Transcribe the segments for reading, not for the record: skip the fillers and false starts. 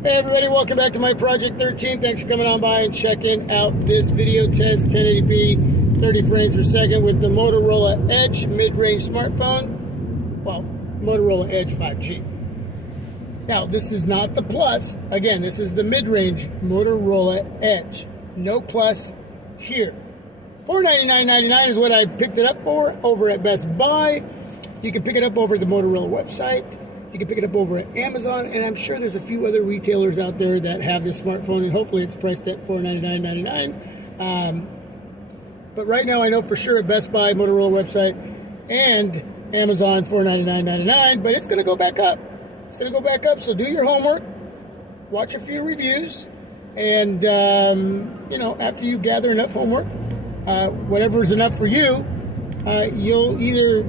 Hey everybody, welcome back to my Project 13. Thanks for coming on by and checking out this video test, 1080p, 30 frames per second with the Motorola Edge mid-range smartphone. Well, Motorola Edge 5G. Now, this is not the Plus. Again, this is the mid-range Motorola Edge. No Plus here. $499.99 is what I picked it up for over at Best Buy. You can pick it up over the Motorola website. You can pick it up over at Amazon, and I'm sure there's a few other retailers out there that have this smartphone, and hopefully it's priced at $499.99. But right now, I know for sure at Best Buy, Motorola website, and Amazon, $499.99, but it's going to go back up. It's going to go back up, so do your homework, watch a few reviews, and, after you gather enough homework, whatever is enough for you, you'll either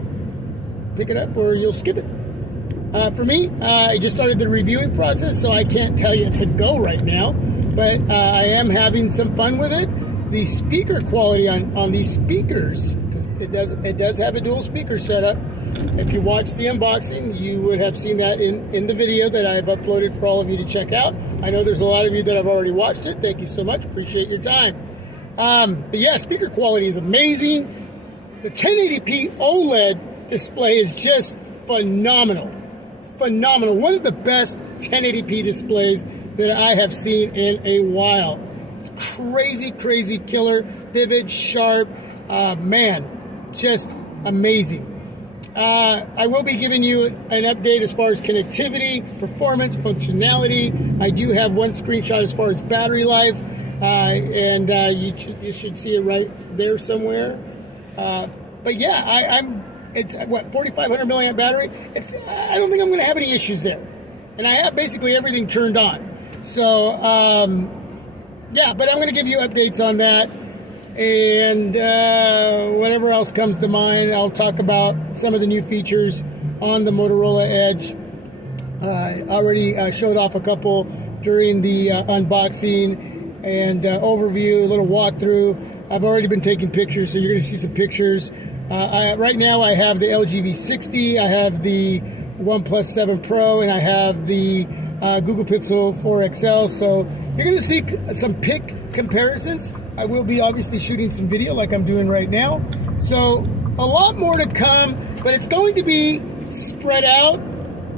pick it up or you'll skip it. For me, I just started the reviewing process, so I can't tell you it's a go right now, but I am having some fun with it. The speaker quality on these speakers, because it does have a dual speaker setup. If you watched the unboxing, you would have seen that in the video that I've uploaded for all of you to check out. I know there's a lot of you that have already watched it. Thank you so much. Appreciate your time. But yeah, speaker quality is amazing. The 1080p OLED display is just phenomenal. Phenomenal. One of the best 1080p displays that I have seen in a while. It's crazy killer, vivid, sharp, man, just amazing. I will be giving you an update as far as connectivity, performance, functionality. I do have one screenshot as far as battery life, and you should see it right there somewhere. But yeah, it's what, 4,500 milliamp battery. I don't think I'm going to have any issues there, and I have basically everything turned on. So yeah, but I'm going to give you updates on that, and whatever else comes to mind, I'll talk about some of the new features on the Motorola Edge. I already showed off a couple during the unboxing and overview, a little walkthrough. I've already been taking pictures, so you're going to see some pictures. Right now I have the LG V60, I have the OnePlus 7 Pro, and I have the Google Pixel 4 XL. So you're going to see some pic comparisons. I will be obviously shooting some video like I'm doing right now. So a lot more to come, but it's going to be spread out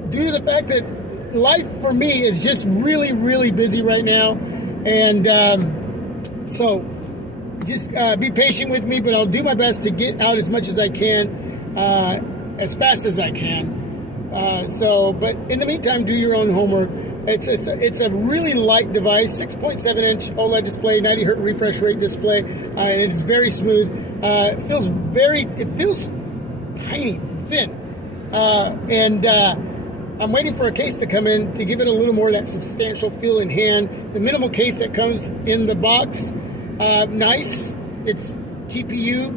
due to the fact that life for me is just really busy right now. And so just be patient with me, but I'll do my best to get out as much as I can, as fast as I can. But in the meantime, do your own homework. It's a really light device, 6.7-inch OLED display, 90 hertz refresh rate display, and it's very smooth. It feels tiny, thin, and I'm waiting for a case to come in to give it a little more of that substantial feel in hand. The minimal case that comes in the box. Nice. It's TPU,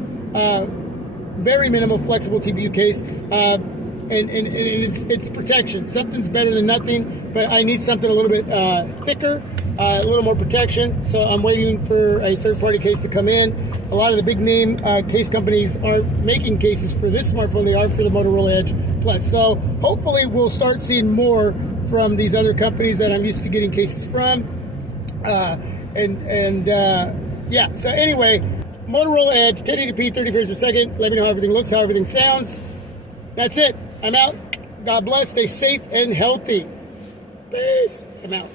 very minimal flexible TPU case, and it's protection. Something's better than nothing, but I need something a little bit thicker, a little more protection. So I'm waiting for a third-party case to come in. A lot of the big name case companies aren't making cases for this smartphone. They are for the Motorola Edge Plus. So hopefully we'll start seeing more from these other companies that I'm used to getting cases from. Yeah, so anyway, Motorola Edge, 1080p, 30 frames a second. Let me know how everything looks, how everything sounds. That's it. I'm out. God bless. Stay safe and healthy. Peace. I'm out.